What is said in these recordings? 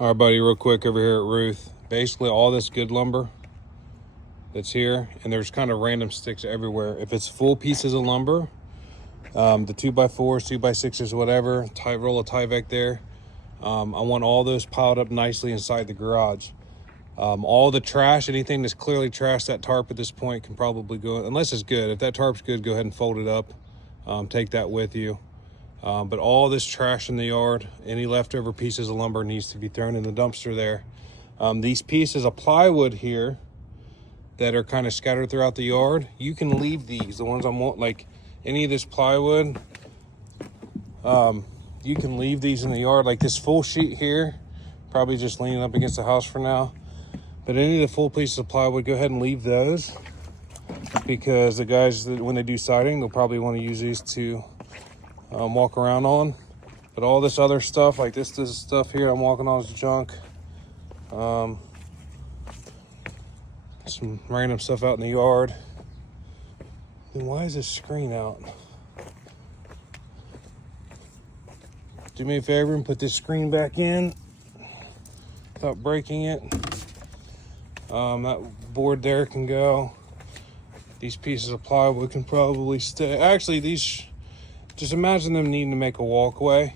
All right, buddy, real quick over here at Ruth. Basically, all this good lumber that's here, and there's kind of random sticks everywhere. If it's full pieces of lumber, the 2x4s, 2x6s, whatever, roll of Tyvek there. I want all those piled up nicely inside the garage. All the trash, anything that's clearly trash, that tarp at this point can probably go, unless it's good. If that tarp's good, go ahead and fold it up. Take that with you. But all this trash in the yard, any leftover pieces of lumber needs to be thrown in the dumpster there. These pieces of plywood here that are kind of scattered throughout the yard, you can leave these. The ones I want, like any of this plywood, you can leave these in the yard. Like this full sheet here, probably just leaning up against the house for now. But any of the full pieces of plywood, go ahead and leave those, because the guys, when they do siding, they'll probably want to use these to walk around on. But all this other stuff, like this stuff here I'm walking on, is junk. Some random stuff out in the yard. Then why is this screen out? Do me a favor and put this screen back in without breaking it. That board there can go. These pieces of plywood can probably stay. Actually, these, just imagine them needing to make a walkway.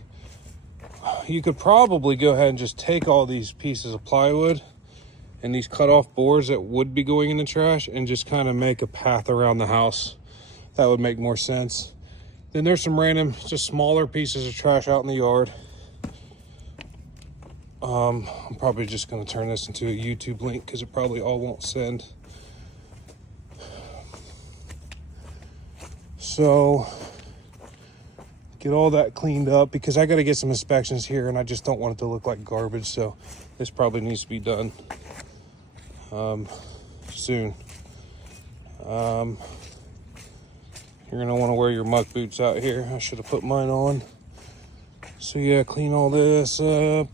You could probably go ahead and just take all these pieces of plywood and these cut off boards that would be going in the trash and just kind of make a path around the house. That would make more sense. Then there's some random, just smaller pieces of trash out in the yard. I'm probably just going to turn this into a YouTube link because it probably all won't send. So get all that cleaned up, because I got to get some inspections here and I just don't want it to look like garbage. So this probably needs to be done soon. You're going to want to wear your muck boots out here. I should have put mine on. So yeah, clean all this up.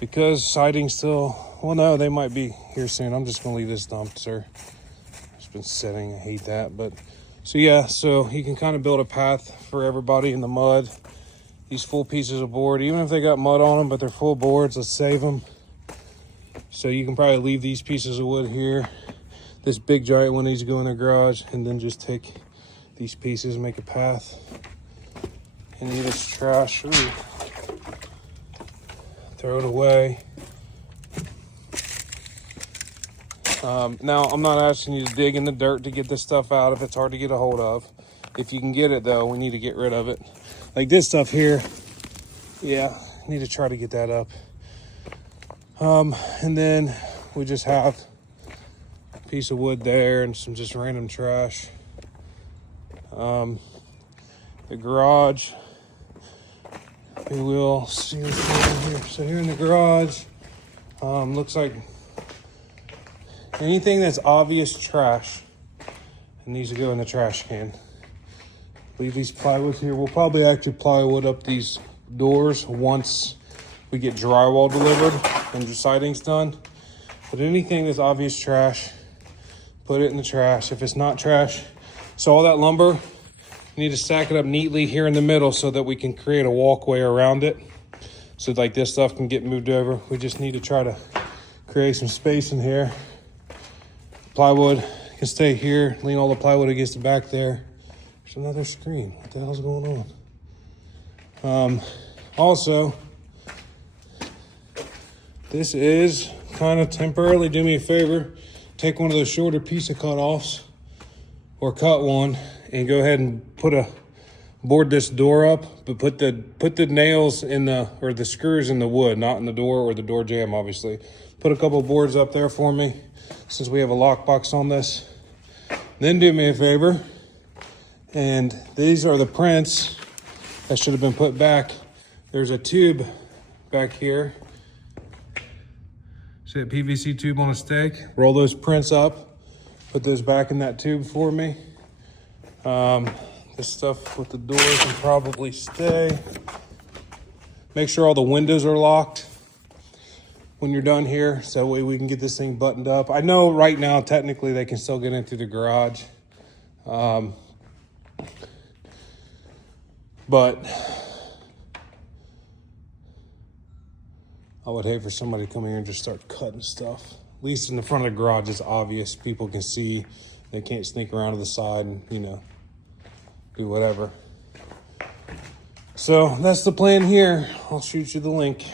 Because siding's still, well, no, they might be here soon. I'm just going to leave this dumpster. It's been sitting. I hate that. But so yeah, so you can kind of build a path for everybody in the mud. These full pieces of board, even if they got mud on them, but they're full boards, let's save them. So you can probably leave these pieces of wood here. This big giant one needs to go in the garage, and then just take these pieces and make a path. Any of this trash, ooh, throw it away. Now, I'm not asking you to dig in the dirt to get this stuff out if it's hard to get a hold of. If you can get it, though, we need to get rid of it. Like this stuff here, yeah, need to try to get that up. And then we just have a piece of wood there and some just random trash. The garage, we will see what's going on here. So here in the garage, looks like anything that's obvious trash, it needs to go in the trash can. Leave these plywoods here. We'll probably actually plywood up these doors once we get drywall delivered and the siding's done. But anything that's obvious trash, put it in the trash. If it's not trash, so all that lumber, you need to stack it up neatly here in the middle so that we can create a walkway around it. So like this stuff can get moved over. We just need to try to create some space in here. Plywood can stay here, lean all the plywood against the back there. There's another screen. What the hell's going on? Also, this is kind of temporarily, do me a favor, take one of those shorter piece of cut-offs or cut one and go ahead and board this door up, but put the nails in or the screws in the wood, not in the door or the door jamb, obviously. Put a couple boards up there for me since we have a lockbox on this. Then do me a favor, and these are the prints that should have been put back. There's a tube back here. See a PVC tube on a stake? Roll those prints up, put those back in that tube for me. This stuff with the doors can probably stay. Make sure all the windows are locked when you're done here, so that way we can get this thing buttoned up. I know right now, technically, they can still get in through the garage. But I would hate for somebody to come here and just start cutting stuff. At least in the front of the garage, it's obvious. People can see. They can't sneak around to the side and, you know, do whatever. So that's the plan here. I'll shoot you the link.